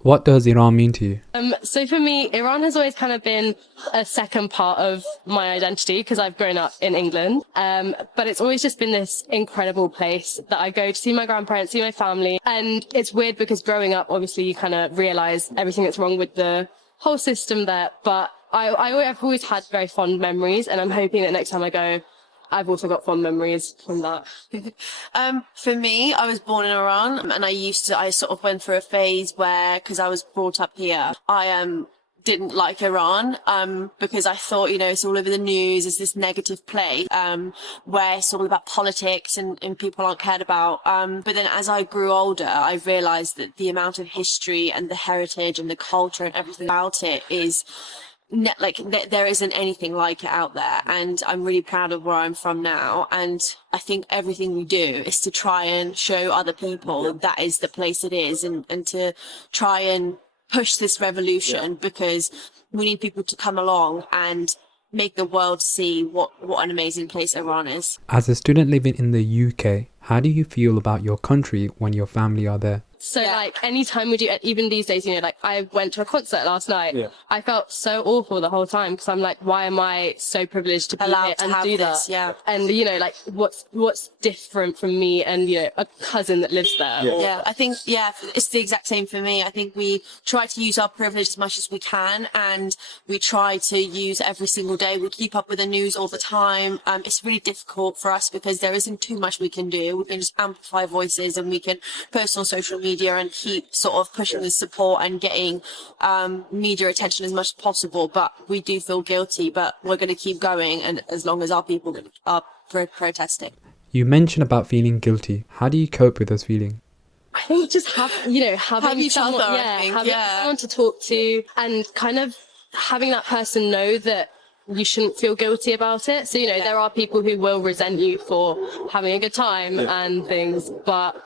What does Iran mean to you? So for me, Iran has always kind of been a second part of my identity because I've grown up in England. But it's always just been this incredible place that I go to see my grandparents, see my family. And it's weird because growing up, obviously, you kind of realize everything that's wrong with the whole system there. But I've always had very fond memories, and I'm hoping that next time I go, I've also got fond memories from that. For me, I was born in Iran, and I sort of went through a phase where, because I was brought up here, I didn't like Iran, because I thought, it's all over the news, it's this negative place, where it's all about politics and people aren't cared about. But then as I grew older, I realized that the amount of history and the heritage and the culture and everything about it is there isn't anything like it out there, and I'm really proud of where I'm from now. And I think everything we do is to try and show other people that is the place it is, and to try and push this revolution, because we need people to come along and make the world see what an amazing place Iran is. As a student living in the UK, how do you feel about your country when your family are there? So anytime we do, even these days, I went to a concert last night. I felt so awful the whole time because I'm like, why am I so privileged to be allowed here to and have do this, that? And what's different from me and a cousin that lives there? I think it's the exact same for me. I think we try to use our privilege as much as we can, and we try to use every single day. We keep up with the news all the time. It's really difficult for us because there isn't too much we can do. We can just amplify voices, and we can post on social media and keep sort of pushing the support and getting media attention as much as possible. But we do feel guilty, but we're going to keep going, and as long as our people are protesting. You mentioned about feeling guilty. How do you cope with those feelings? I think just having someone to talk to, and kind of having that person know that you shouldn't feel guilty about it. So, there are people who will resent you for having a good time and things, but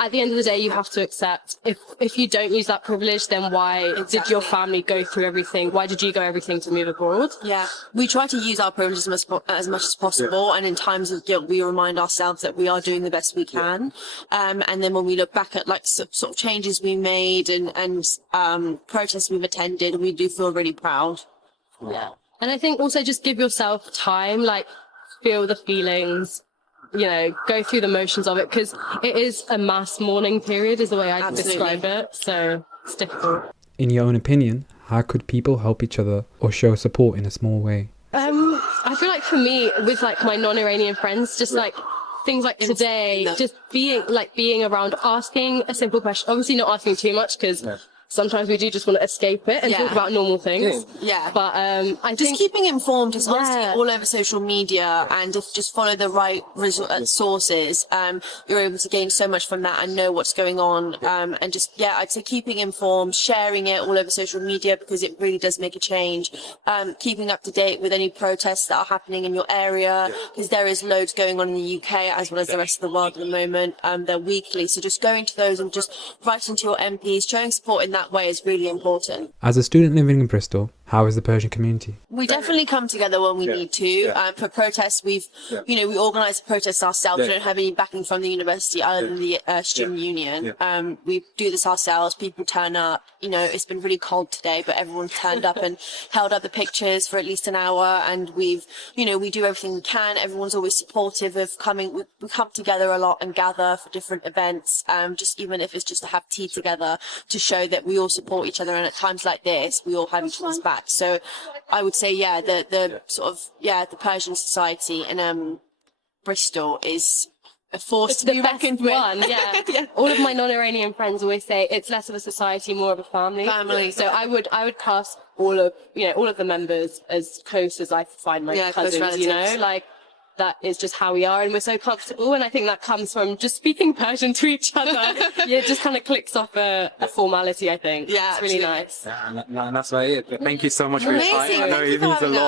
at the end of the day, you have to accept if you don't use that privilege, then why did your family go through everything? Why did you go everything to move abroad? We try to use our privilege as much as possible, and in times of guilt, we remind ourselves that we are doing the best we can. And then when we look back at sort of changes we made and protests we've attended, we do feel really proud. And I think also just give yourself time, feel the feelings. Go through the motions of it, because it is a mass mourning period is the way I describe it. So it's difficult. In your own opinion, how could people help each other or show support in a small way? I feel like for me, with my non-Iranian friends, just things like today, just being around, asking a simple question, obviously not asking too much, because sometimes we do just want to escape it and talk about normal things. But I think keeping informed is honestly all over social media, and if just follow the right sources, you're able to gain so much from that and know what's going on. And just I'd say keeping informed, sharing it all over social media, because it really does make a change. Keeping up to date with any protests that are happening in your area, because there is loads going on in the UK as well as the rest of the world at the moment. They're weekly, so just going to those and just writing to your MPs, showing support in that way is really important. As a student living in Bristol, how is the Persian community? We definitely come together when we need to. For protests, we organise protests ourselves. We don't have any backing from the university other than the student union. We do this ourselves. People turn up. It's been really cold today, but everyone turned up and held up the pictures for at least an hour. And we do everything we can. Everyone's always supportive of coming. We come together a lot and gather for different events. Just even if it's just to have tea together, to show that we all support each other. And at times like this, we all have each other's back. So I would say, the Persian society in Bristol is a force to be reckoned with. All of my non-Iranian friends always say it's less of a society, more of a family. So I would class all of the members as close as I find my cousins. That is just how we are, and we're so comfortable. And I think that comes from just speaking Persian to each other. It just kind of clicks off a formality, I think. It's really nice. And that's about it. But thank you so much for your time. Amazing. I know it means a lot.